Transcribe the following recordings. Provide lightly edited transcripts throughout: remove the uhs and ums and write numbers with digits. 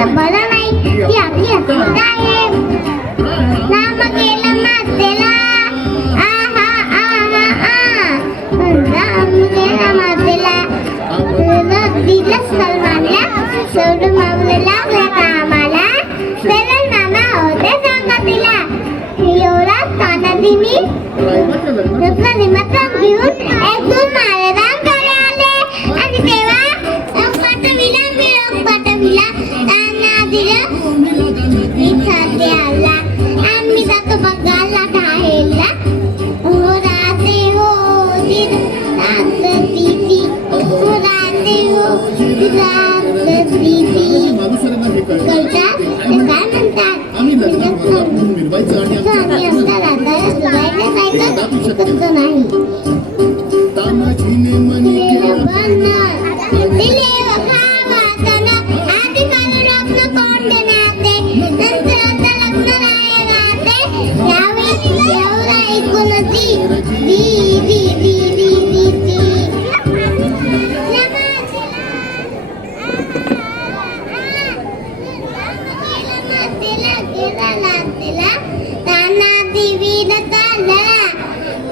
तर बरं नाही, ती आपली अस्मिता आहे. नाम केलं मातेला, आहा आहा आ, नाम केलं मातेला, दिलं सलमानला, सोडून मावले लागल्या कामाला, सरळ मामा होते संगतीला. एवढा तानाजी मी दुसरं निमंत्रण घेऊन एक दोन महाराजांकडे आले आणि तेव्हा पाठविला तानाजीला इथे आला. आम्ही जातो बघायला ढाहेला, हो राहते हो रात दीदी, हो राहते हो रात दीदी. कळतात ते काय म्हणतात, आम्ही आमच्या राधाला सुधायला जायचं तसं नाही. आधी माझं लग्न कोण देणार, नंतर आता लग्न नाही राहते. यावेळी एवढा ऐकून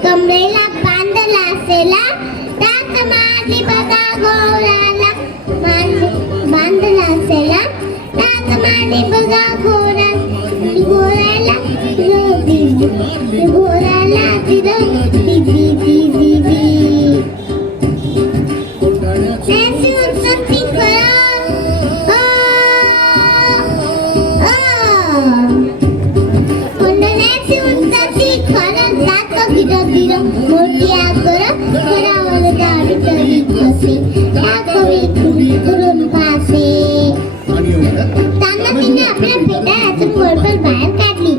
कमरेला बांधला असेला, त्यात माझी बघा घोराला बांधला असेला, त्यात माझी बघा घोराला आपल्या भेटायचं बरोबर बाहेर काढली.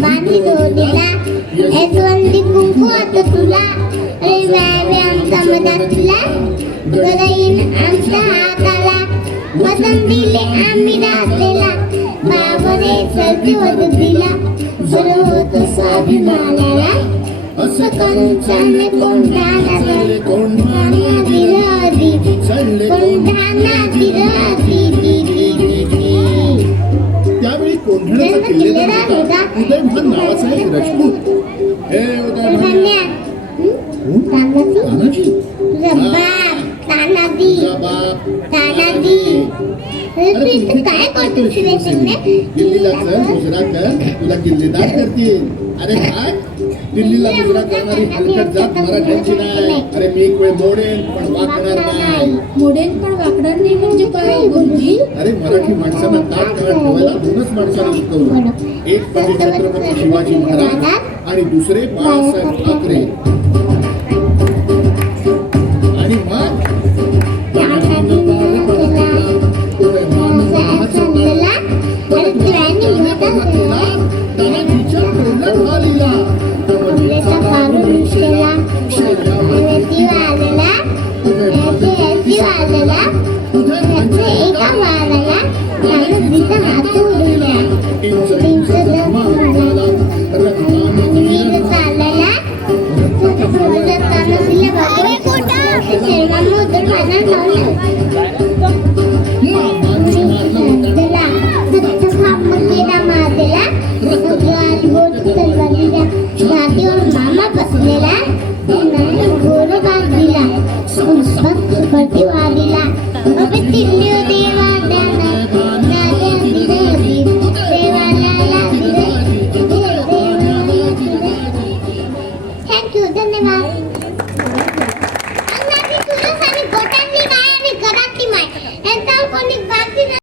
बांधी दिला यशवंती कुंकू आता तुला, अरे व्यावे आमचा मदतीला, गरईन आमच्या हाताला, वतन दिले आम्ही राहतेला, बाबरे सरतीवर दिला, बरं होतं स्वाभिमानाला. असं करून चालले कोंढाणा त्यावेळी कोंढाण्याचा किल्लेदार होता उदयभान नावाचा एक राजपूत. हे तानाजी, काय करतो दिल्लीला चल, मुजरा कर, तुला किल्लेदार करतील. अरे काय दिल्लीला मुजरा करणारी हलकट जात मराठ्यांची नाही. अरे मी एक वेळ मोडेन पण वाकणार नाही. मोडेन पण वाकणार नाही म्हणजे काय बोलली? अरे मराठी माणसांना ताट काळ ठेवायला दोनच माणसाला शिकवलं. एक म्हणजे छत्रपती शिवाजी महाराज आणि दुसरे बाळासाहेब ठाकरे.